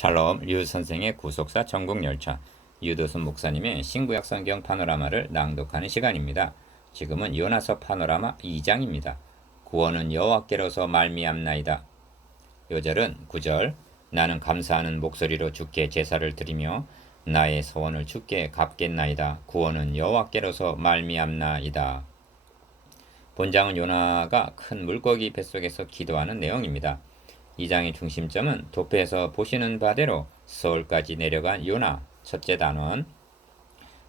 샬롬 류 선생의 구속사 천국열차 유도순 목사님의 신구약 성경 파노라마를 낭독하는 시간입니다. 지금은 요나서 파노라마 2장입니다. 구원은 여호와께로서 말미암나이다. 요절은 9절 나는 감사하는 목소리로 주께 제사를 드리며 나의 소원을 주께 갚겠나이다. 구원은 여호와께로서 말미암나이다. 본장은 요나가 큰 물고기 뱃속에서 기도하는 내용입니다. 이 장의 중심점은 도표에서 보시는 바대로 서울까지 내려간 요나. 첫째 단원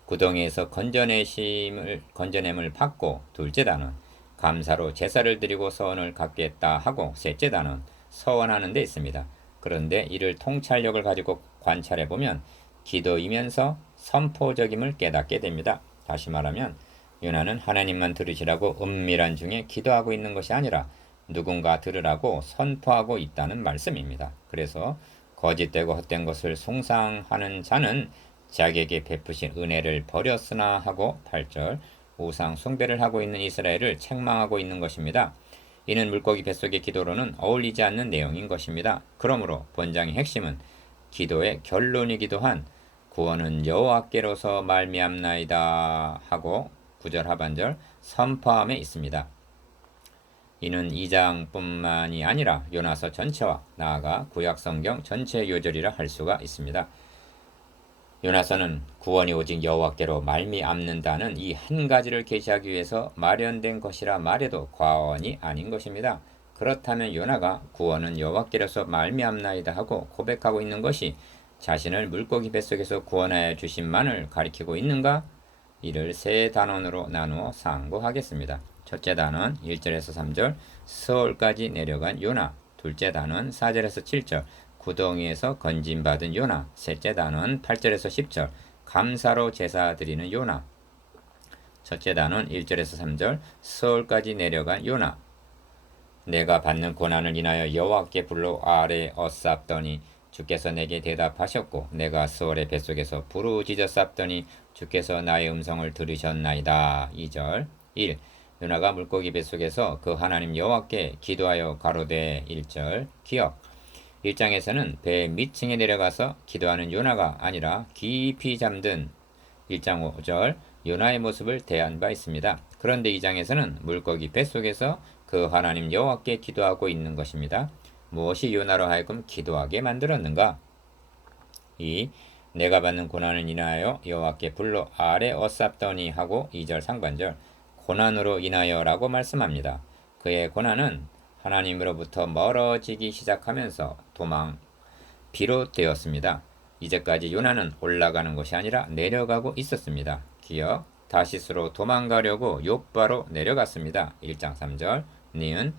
구덩이에서 건져냄을 받고, 둘째 단원 감사로 제사를 드리고 서원을 갚겠다 하고, 셋째 단원 서원하는 데 있습니다. 그런데 이를 통찰력을 가지고 관찰해보면 기도이면서 선포적임을 깨닫게 됩니다. 다시 말하면 요나는 하나님만 들으시라고 은밀한 중에 기도하고 있는 것이 아니라 누군가 들으라고 선포하고 있다는 말씀입니다. 그래서 거짓되고 헛된 것을 숭상하는 자는 자기에게 베푸신 은혜를 버렸으나 하고 8절 우상 숭배를 하고 있는 이스라엘을 책망하고 있는 것입니다. 이는 물고기 뱃속의 기도로는 어울리지 않는 내용인 것입니다. 그러므로 본장의 핵심은 기도의 결론이기도 한 구원은 여호와께로서 말미암나이다 하고 9절 하반절 선포함에 있습니다. 이는 2장뿐만이 아니라 요나서 전체와 나아가 구약성경 전체 요절이라 할 수가 있습니다. 요나서는 구원이 오직 여호와께로 말미암는다는 이 한 가지를 계시하기 위해서 마련된 것이라 말해도 과언이 아닌 것입니다. 그렇다면 요나가 구원은 여호와께로서 말미암나이다 하고 고백하고 있는 것이 자신을 물고기 뱃속에서 구원하여 주신만을 가리키고 있는가? 이를 세 단원으로 나누어 상고하겠습니다. 첫째 단원 1절에서 3절 서울까지 내려간 요나. 둘째 단원 4절에서 7절 구덩이에서 건짐받은 요나. 셋째 단원 8절에서 10절 감사로 제사 드리는 요나. 첫째 단원 1절에서 3절 서울까지 내려간 요나. 내가 받는 고난을 인하여 여호와께 불러 아래 엇쌉더니 주께서 내게 대답하셨고 내가 스월의 뱃속에서 부르짖어 쌉더니 주께서 나의 음성을 들으셨나이다. 2절 1. 요나가 물고기 뱃속에서 그 하나님 여호와께 기도하여 가로되 1절 기억 1장에서는 배 밑층에 내려가서 기도하는 요나가 아니라 깊이 잠든 1장 5절 요나의 모습을 대한 바 있습니다. 그런데 2장에서는 물고기 뱃속에서 그 하나님 여호와께 기도하고 있는 것입니다. 무엇이 요나로 하여금 기도하게 만들었는가? 2. 내가 받는 고난을 인하여 여호와께 불러 아래 엇쌉더니 하고 2절 상반절 고난으로 인하여라고 말씀합니다. 그의 고난은 하나님으로부터 멀어지기 시작하면서 비롯되었습니다. 이제까지 요나는 올라가는 것이 아니라 내려가고 있었습니다. 기억 다시스로 도망가려고 욥바로 내려갔습니다. 1장 3절 니은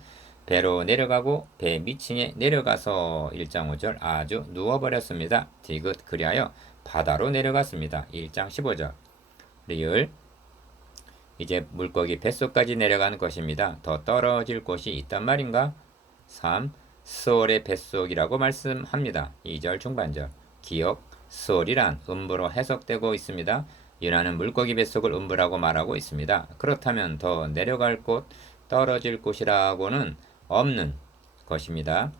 배로 내려가고 배 밑층에 내려가서 1장 5절 아주 누워버렸습니다. 디귿 그리하여 바다로 내려갔습니다. 1장 15절 리을 이제 물고기 뱃속까지 내려가는 것입니다. 더 떨어질 곳이 있단 말인가? 3. 스올의 뱃속이라고 말씀합니다. 2절 중반절 기억 스올이란 음부로 해석되고 있습니다. 요나는 물고기 뱃속을 음부라고 말하고 있습니다. 그렇다면 더 내려갈 곳, 떨어질 곳이라고는 없는 것입니다.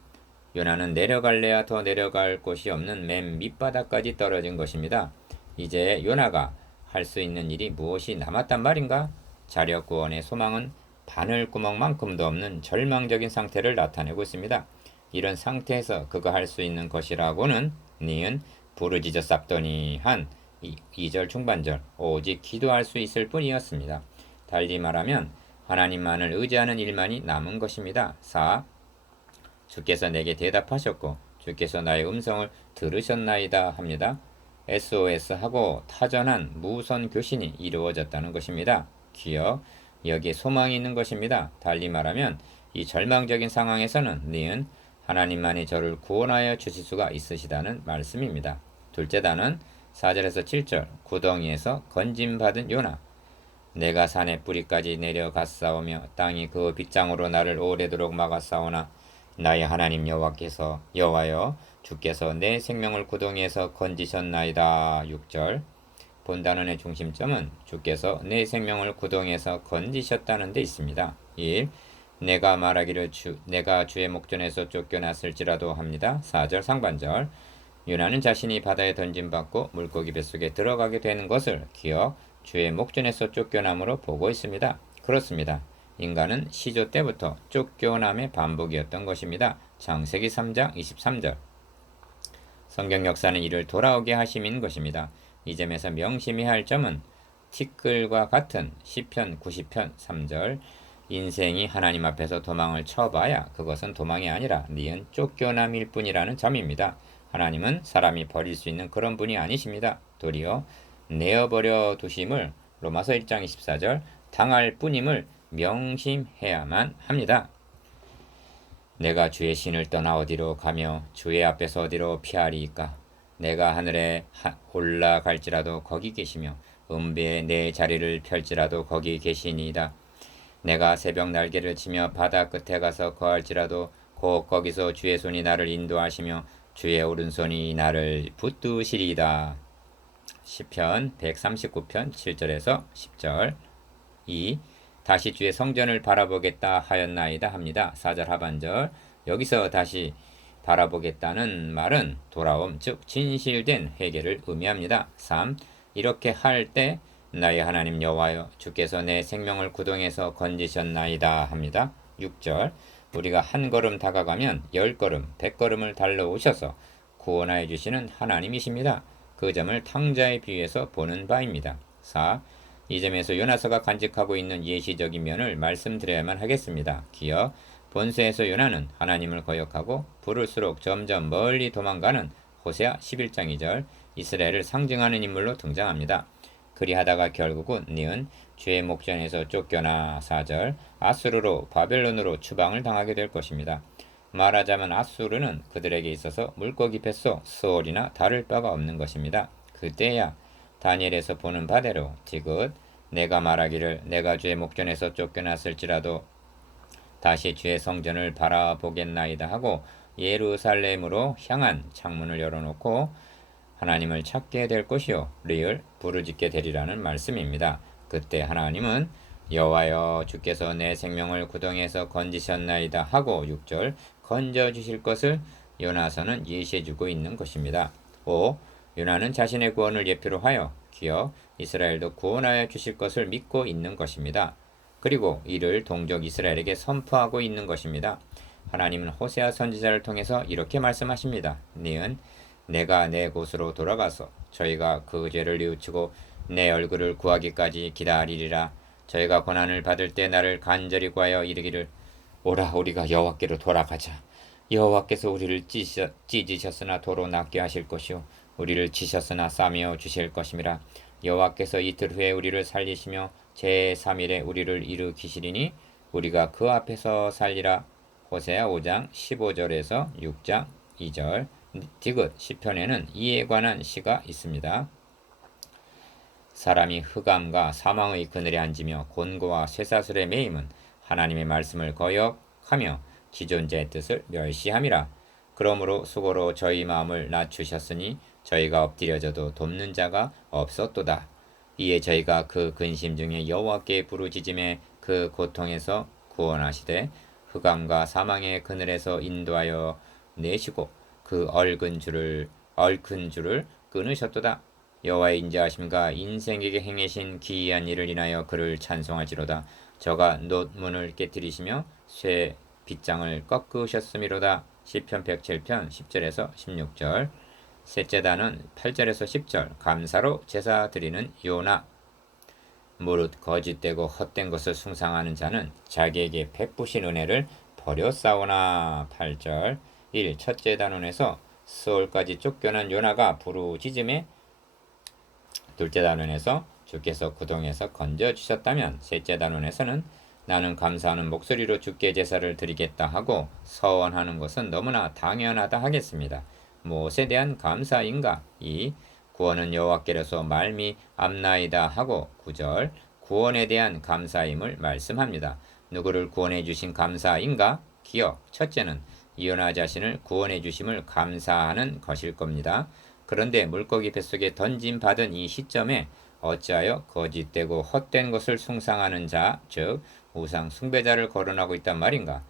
요나는 내려갈래야 더 내려갈 곳이 없는 맨 밑바닥까지 떨어진 것입니다. 이제 요나가 할 수 있는 일이 무엇이 남았단 말인가? 자력 구원의 소망은 바늘구멍만큼도 없는 절망적인 상태를 나타내고 있습니다. 이런 상태에서 그가 할 수 있는 것이라고는 니은 부르짖어 쌉더니 한 2절 중반절 오직 기도할 수 있을 뿐이었습니다. 달리 말하면 하나님만을 의지하는 일만이 남은 것입니다. 4. 주께서 내게 대답하셨고 주께서 나의 음성을 들으셨나이다 합니다. SOS하고 타전한 무선 교신이 이루어졌다는 것입니다. 기억 여기에 소망이 있는 것입니다. 달리 말하면 이 절망적인 상황에서는 니은 하나님만이 저를 구원하여 주실 수가 있으시다는 말씀입니다. 둘째 단은 4절에서 7절 구덩이에서 건짐받은 요나. 내가 산의 뿌리까지 내려갔사오며 땅이 그 빗장으로 나를 오래도록 막았사오나 나의 하나님 여호와여 주께서 내 생명을 구덩이에서 건지셨나이다. 6절 본단원의 중심점은 주께서 내 생명을 구덩이에서 건지셨다는 데 있습니다. 1. 내가 말하기를 내가 주의 목전에서 쫓겨났을지라도 합니다. 4절 상반절 요나는 자신이 바다에 던짐받고 물고기 뱃속에 들어가게 되는 것을 기어 주의 목전에서 쫓겨남으로 보고 있습니다. 그렇습니다. 인간은 시조 때부터 쫓겨남의 반복이었던 것입니다. 창세기 3장 23절. 성경 역사는 이를 돌아오게 하심인 것입니다. 이 점에서 명심해야 할 점은 티끌과 같은 시편 90편 3절 인생이 하나님 앞에서 도망을 쳐봐야 그것은 도망이 아니라 니은 쫓겨남일 뿐이라는 점입니다. 하나님은 사람이 버릴 수 있는 그런 분이 아니십니다. 도리어 내어버려 두심을 로마서 1장 24절 당할 뿐임을 명심해야만 합니다. 내가 주의 신을 떠나 어디로 가며 주의 앞에서 어디로 피하리이까. 내가 하늘에 올라갈지라도 거기 계시며 음배에 내 자리를 펼지라도 거기 계시니이다. 내가 새벽 날개를 치며 바다 끝에 가서 거할지라도 곧 거기서 주의 손이 나를 인도하시며 주의 오른손이 나를 붙드시리이다. 시편 139편 7절에서 10절. 2. 다시 주의 성전을 바라보겠다 하였나이다 합니다. 4절 하반절. 여기서 다시 바라보겠다는 말은 돌아옴, 즉 진실된 회개를 의미합니다. 3. 이렇게 할 때 나의 하나님 여호와여 주께서 내 생명을 구덩에서 건지셨나이다 합니다. 6절. 우리가 한 걸음 다가가면 10걸음, 100걸음을 달러오셔서 구원하여 주시는 하나님이십니다. 그 점을 탕자의 비유에서 보는 바입니다. 4. 이 점에서 요나서가 간직하고 있는 예시적인 면을 말씀드려야만 하겠습니다. 기어 본서에서 요나는 하나님을 거역하고 부를수록 점점 멀리 도망가는 호세아 11장 2절 이스라엘을 상징하는 인물로 등장합니다. 그리하다가 결국은 니은 주의 목전에서 쫓겨나 4절 아수르로 바벨론으로 추방을 당하게 될 것입니다. 말하자면 아수르는 그들에게 있어서 물고기 뱃속 스올이나 다를 바가 없는 것입니다. 그때야 다니엘에서 보는 바대로 디귿 내가 말하기를 내가 주의 목전에서 쫓겨났을지라도 다시 주의 성전을 바라보겠나이다 하고 예루살렘으로 향한 창문을 열어놓고 하나님을 찾게 될 것이요 리을 부르짖게 되리라는 말씀입니다. 그때 하나님은 여호와여 주께서 내 생명을 구덩이에서 건지셨나이다 하고 6절 건져주실 것을 요나서는 예시해주고 있는 것입니다. 5. 요나는 자신의 구원을 예표로 하여 기어 이스라엘도 구원하여 주실 것을 믿고 있는 것입니다. 그리고 이를 동족 이스라엘에게 선포하고 있는 것입니다. 하나님은 호세아 선지자를 통해서 이렇게 말씀하십니다. 니은 내가 내 곳으로 돌아가서 저희가 그 죄를 뉘우치고 내 얼굴을 구하기까지 기다리리라. 저희가 고난을 받을 때 나를 간절히 구하여 이르기를 오라 우리가 여호와께로 돌아가자. 여호와께서 우리를 찢으셨으나 도로 낫게 하실 것이요 우리를 치셨으나 싸매어 주실 것임이라. 여호와께서 이틀 후에 우리를 살리시며 제3일에 우리를 일으키시리니 우리가 그 앞에서 살리라. 호세아 5장 15절에서 6장 2절. 디귿 시편에는 이에 관한 시가 있습니다. 사람이 흑암과 사망의 그늘에 앉으며 곤고와 쇠사슬에 매임은 하나님의 말씀을 거역하며 지존자의 뜻을 멸시함이라. 그러므로 수고로 저희 마음을 낮추셨으니 저희가 엎드려져도 돕는 자가 없었도다. 이에 저희가 그 근심 중에 여호와께 부르짖음에 그 고통에서 구원하시되 흑암과 사망의 그늘에서 인도하여 내시고 그 얽은 줄을 끊으셨도다. 여호와의 인자하심과 인생에게 행하신 기이한 일을 인하여 그를 찬송할지로다. 저가 놋문을 깨뜨리시며 쇠 빗장을 꺾으셨음이로다. 시편 107편 10절에서 16절. 셋째 단은 8절에서 10절 감사로 제사 드리는 요나. 무릇 거짓되고 헛된 것을 숭상하는 자는 자기에게 베푸신 은혜를 버렸사오나. 8절 1. 첫째 단원에서 스올까지 쫓겨난 요나가 부르짖음에 둘째 단원에서 주께서 구덩이에서 건져주셨다면 셋째 단원에서는 나는 감사하는 목소리로 주께 제사를 드리겠다 하고 서원하는 것은 너무나 당연하다 하겠습니다. 무엇에 대한 감사인가? 2. 구원은 여호와께로서 말미암나이다 하고 9절 구원에 대한 감사임을 말씀합니다. 누구를 구원해 주신 감사인가? 기억 첫째는 요나 자신을 구원해 주심을 감사하는 것일 겁니다. 그런데 물고기 뱃속에 던짐받은 이 시점에 어찌하여 거짓되고 헛된 것을 숭상하는 자, 즉 우상 숭배자를 거론하고 있단 말인가?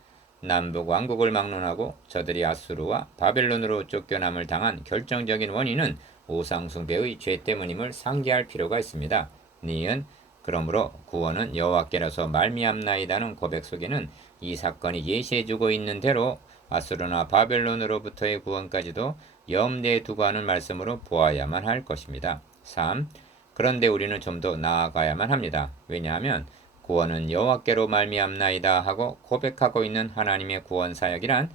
남북 왕국을 막론하고 저들이 아수르와 바벨론으로 쫓겨남을 당한 결정적인 원인은 우상숭배의 죄 때문임을 상기할 필요가 있습니다. 니은 그러므로 구원은 여호와께로서 말미암나이다는 고백 속에는 이 사건이 예시해주고 있는 대로 아수르나 바벨론으로부터의 구원까지도 염두에 두고 하는 말씀으로 보아야만 할 것입니다. 3. 그런데 우리는 좀 더 나아가야만 합니다. 왜냐하면 구원은 여호와께로 말미암나이다 하고 고백하고 있는 하나님의 구원 사역이란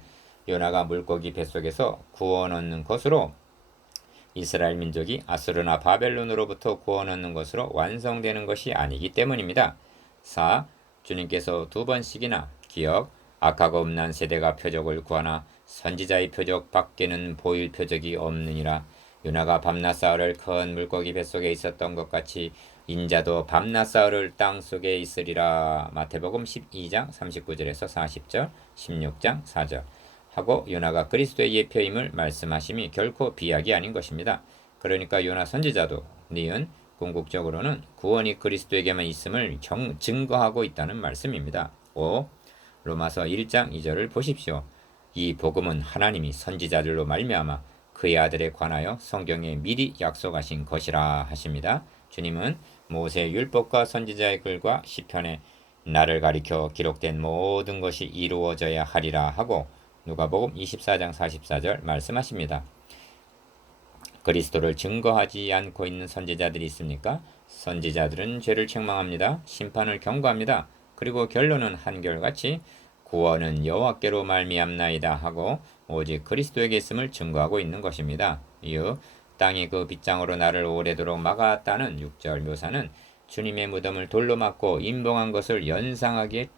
요나가 물고기 뱃속에서 구원 얻는 것으로 이스라엘 민족이 아수르나 바벨론으로부터 구원 얻는 것으로 완성되는 것이 아니기 때문입니다. 4. 주님께서 두 번씩이나 기억, 악하고 음란 세대가 표적을 구하나 선지자의 표적 밖에는 보일 표적이 없느니라. 요나가 밤낮 사흘을 큰 물고기 뱃속에 있었던 것 같이 인자도 밤낮 사흘을 땅속에 있으리라. 마태복음 12장 39절에서 40절, 16장 4절. 하고 요나가 그리스도의 예표임을 말씀하심이 결코 비약이 아닌 것입니다. 그러니까 요나 선지자도 니은 궁극적으로는 구원이 그리스도에게만 있음을 증거하고 있다는 말씀입니다. 5. 로마서 1장 2절을 보십시오. 이 복음은 하나님이 선지자들로 말미암아 그의 아들에 관하여 성경에 미리 약속하신 것이라 하십니다. 주님은 모세의 율법과 선지자의 글과 시편에 나를 가리켜 기록된 모든 것이 이루어져야 하리라 하고 누가복음 24장 44절 말씀하십니다. 그리스도를 증거하지 않고 있는 선지자들이 있습니까? 선지자들은 죄를 책망합니다. 심판을 경고합니다. 그리고 결론은 한결같이 구원은 여호와께로 말미암나이다 하고 오직 그리스도에게 있음을 증거하고 있는 것입니다. 이후 땅이 그 빗장으로 나를 오래도록 막았다는 6절 묘사는 주님의 무덤을 돌로 막고 임봉한 것을 연상하기에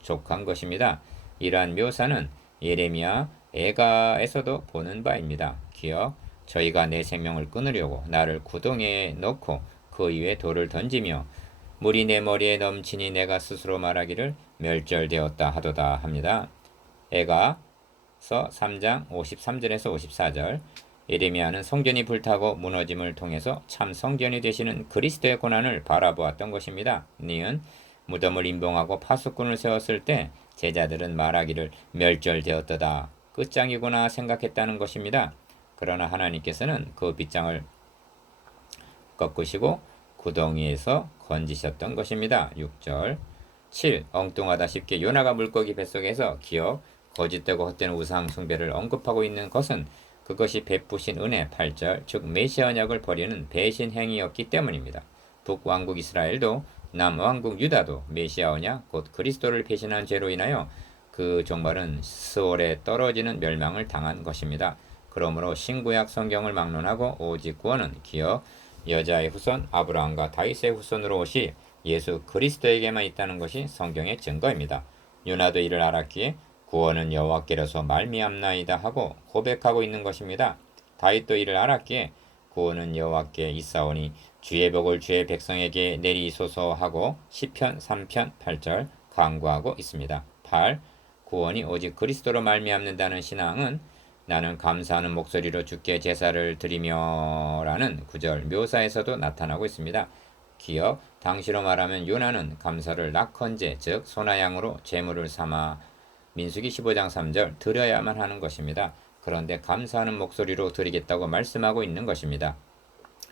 족한 것입니다. 이러한 묘사는 예레미야 에가에서도 보는 바입니다. 기억, 저희가 내 생명을 끊으려고 나를 구덩이에 넣고 그 위에 돌을 던지며 물이 내 머리에 넘치니 내가 스스로 말하기를 멸절되었다 하도다 합니다. 에가서 3장 53절에서 54절. 예레미야는 성전이 불타고 무너짐을 통해서 참 성전이 되시는 그리스도의 고난을 바라보았던 것입니다. 니은 무덤을 임봉하고 파수꾼을 세웠을 때 제자들은 말하기를 멸절되었도다 끝장이구나 생각했다는 것입니다. 그러나 하나님께서는 그 빗장을 꺾으시고 구덩이에서 건지셨던 것입니다. 6절 7. 엉뚱하다 싶게 요나가 물고기 뱃속에서 기억, 거짓되고 헛된 우상 숭배를 언급하고 있는 것은 그것이 베푸신 은혜 8절 즉 메시아 언약을 버리는 배신 행위였기 때문입니다. 북왕국 이스라엘도 남왕국 유다도 메시아 언약 곧 그리스도를 배신한 죄로 인하여 그 종말은 스올에 떨어지는 멸망을 당한 것입니다. 그러므로 신구약 성경을 막론하고 오직 구원은 기억 여자의 후손 아브라함과 다윗의 후손으로 오시 예수 그리스도에게만 있다는 것이 성경의 증거입니다. 요나도 이를 알았기에 구원은 여호와께로서 말미암나이다 하고 고백하고 있는 것입니다. 다윗도 이를 알았기에 구원은 여호와께 있사오니 주의 복을 주의 백성에게 내리소서 하고 시편 3편 8절 강구하고 있습니다. 8. 구원이 오직 그리스도로 말미암는다는 신앙은 나는 감사하는 목소리로 주께 제사를 드리며 라는 구절 묘사에서도 나타나고 있습니다. 기억, 당시로 말하면 요나는 감사를 낙헌제 즉 소나 양으로 제물을 삼아 민수기 15장 3절 드려야만 하는 것입니다. 그런데 감사하는 목소리로 드리겠다고 말씀하고 있는 것입니다.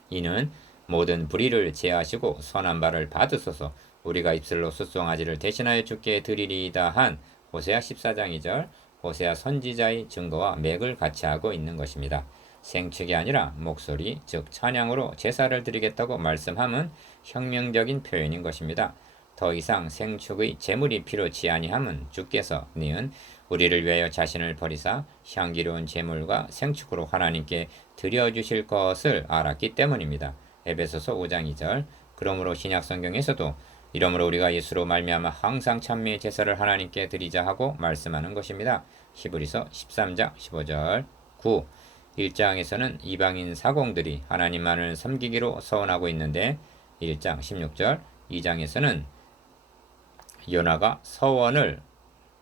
이는 모든 불의를 제하시고 선한 바를 받으소서 우리가 입술로 숫송아지를 대신하여 주께 드리리이다 한 호세아 14장 2절 호세아 선지자의 증거와 맥을 같이 하고 있는 것입니다. 생축이 아니라 목소리 즉 찬양으로 제사를 드리겠다고 말씀함은 혁명적인 표현인 것입니다. 더 이상 생축의 제물이 필요치 아니함은 주께서 니은 우리를 위하여 자신을 버리사 향기로운 제물과 생축으로 하나님께 드려주실 것을 알았기 때문입니다. 에베소서 5장 2절 그러므로 신약성경에서도 이러므로 우리가 예수로 말미암아 항상 찬미의 제사를 하나님께 드리자 하고 말씀하는 것입니다. 히브리서 13장 15절 9. 1장에서는 이방인 사공들이 하나님만을 섬기기로 서원하고 있는데 1장 16절 2장에서는 요나가 서원을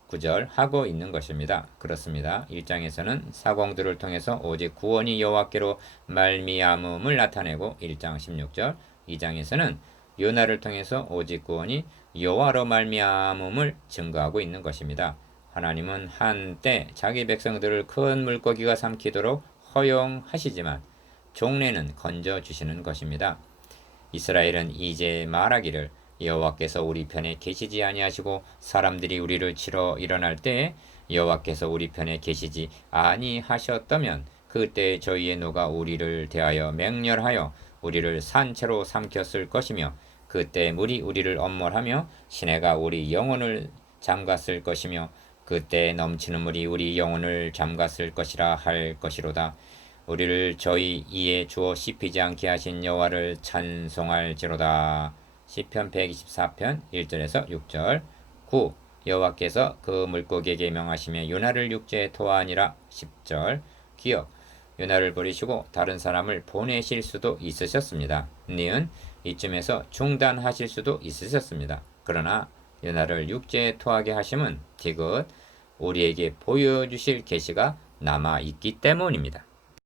구절하고 있는 것입니다. 그렇습니다. 1장에서는 사공들을 통해서 오직 구원이 여호와께로 말미암음을 나타내고 1장 16절 2장에서는 요나를 통해서 오직 구원이 여호와로 말미암음을 증거하고 있는 것입니다. 하나님은 한때 자기 백성들을 큰 물고기가 삼키도록 허용하시지만 종래는 건져주시는 것입니다. 이스라엘은 이제 말하기를 여호와께서 우리 편에 계시지 아니하시고 사람들이 우리를 치러 일어날 때에 여호와께서 우리 편에 계시지 아니하셨다면 그때 저희의 노가 우리를 대하여 맹렬하여 우리를 산채로 삼켰을 것이며 그때 물이 우리를 엄몰하며 시내가 우리 영혼을 잠갔을 것이며 그때 넘치는 물이 우리 영혼을 잠갔을 것이라 할 것이로다. 우리를 저희 이에 주어 씹히지 않게 하신 여호와를 찬송할지로다. 시편 124편 1절에서 6절. 9. 여호와께서 그 물고기에게 명하시며 요나를 육지에 토하니라. 10절. 기억. 요나를 버리시고 다른 사람을 보내실 수도 있으셨습니다. 니은 이쯤에서 중단하실 수도 있으셨습니다. 그러나 요나를 육지에 토하게 하심은 디귿 우리에게 보여주실 계시가 남아 있기 때문입니다.